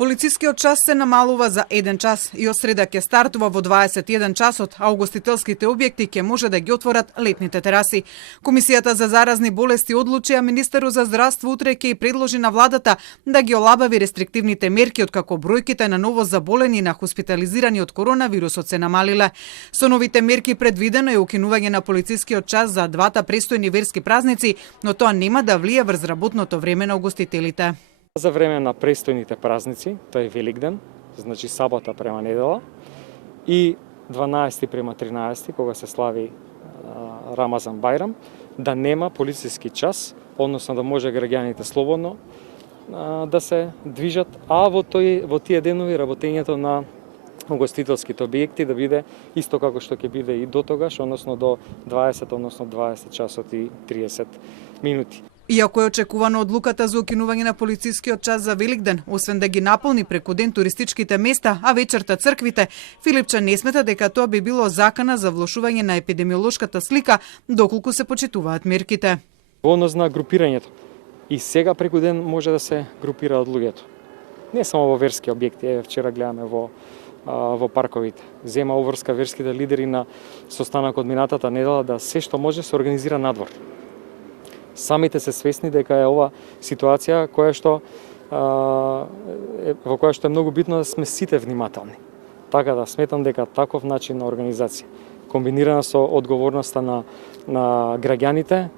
Полицискиот час се намалува за 1 час и од среда ќе стартува во 21 часот, а угостителските објекти ќе може да ги отворат летните тераси. Комисијата за заразни болести одлучи, а Министерот за здравство утре ќе и предложи на владата да ги олабави рестриктивните мерки откако бројките на ново заболени и на хоспитализирани од коронавирусот се намалиле. Со новите мерки предвидено е укинување на полицискиот час за двата престојни верски празници, но тоа нема да влие врз работното време на угостителите. За време на престојните празници, тоа е Великден, значи сабота према недела, и 12 према 13, кога се слави Рамазан Бајрам, да нема полициски час, односно да може граѓаните слободно да се движат, а во тие денови работењето на угостителските објекти да биде исто како што ќе биде и до тогаш, односно до 20 часот и 30 минути. Иако е очекувано одлуката за укинување на полицискиот час за Великден, освен да ги наполни преку ден туристичките места, а вечерта црквите, Филипче не смета дека тоа би било закана за влошување на епидемиолошката слика, доколку се почитуваат мерките. Во однос на групирањето, и сега преку ден може да се групираат луѓето. Не само во верски објекти, вчера гледаме во парковите. Зема обврска верските лидери на состанокот минатата недела да се што може се организира надвор. Самите се свесни дека е ова ситуација во која што е многу битно да сме сите внимателни. Така да сметам дека таков начин на организација, комбинирана со одговорноста на граѓаните,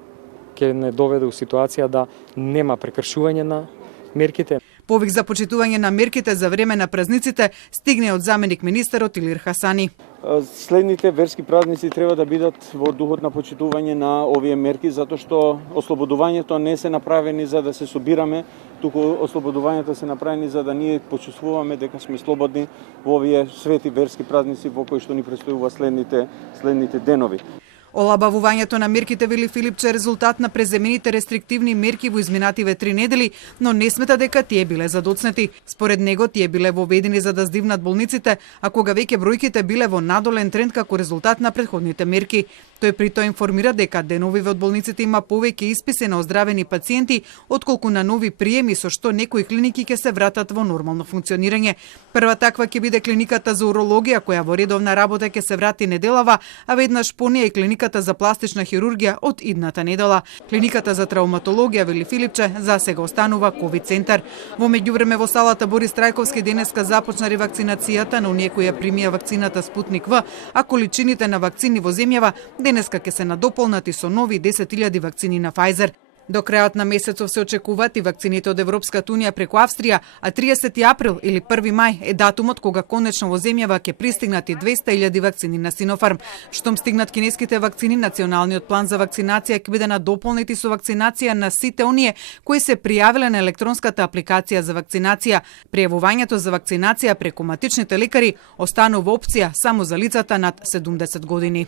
ќе не доведе у ситуација да нема прекршување на мерките. Повик за почитување на мерките за време на празниците стигне од заменик министерот Илир Хасани. Следните верски празници треба да бидат во духот на почитување на овие мерки, затоа што ослободувањето не се направени за да се собираме, туку ослободувањето се направени за да ние почувствуваме дека сме слободни во овие свети верски празници во кои што ни престојува следните денови. Олабавувањето на мерките, вели Филипче, е резултат на преземените рестриктивни мерки во изминативе 3 недели, но не смета дека тие биле задоцнети. Според него тие биле воведени за да здивнат болниците, а кога веќе бројките биле во надолен тренд како резултат на претходните мерки. Тој при тоа информира дека деновиве од болниците има повеќе исписи на оздравени пациенти, отколку на нови приеми, со што некои клиники ќе се вратат во нормално функционирање. Прва таква ќе биде клиниката за урологија, која во редовна работа ќе се врати неделава, а веднаш по неја и клиниката за пластична хирургија од идната недела. Клиниката за травматологија, вели Филипче, за сега останува ковид центар. Во меѓувреме во салата Борис Трајковски денеска започна ревакцинацијата на оние кои ја примија вакцината Спутник В, а количините на вакцини во земјава денеска ќе се надополнати со нови 10.000 вакцини на Pfizer. До крајот на месецов се очекуваат и вакцините од Европската унија преку Австрија, а 30 април или 1 мај е датумот кога конечно во земјава ќе пристигнат и 200.000 вакцини на Синофарм. Штом стигнат кинеските вакцини, националниот план за вакцинација ќе биде надополнети со вакцинација на сите оние кои се пријавиле на електронската апликација за вакцинација. Пријавувањето за вакцинација преку матичните лекари останува опција само за лицата над 70 години.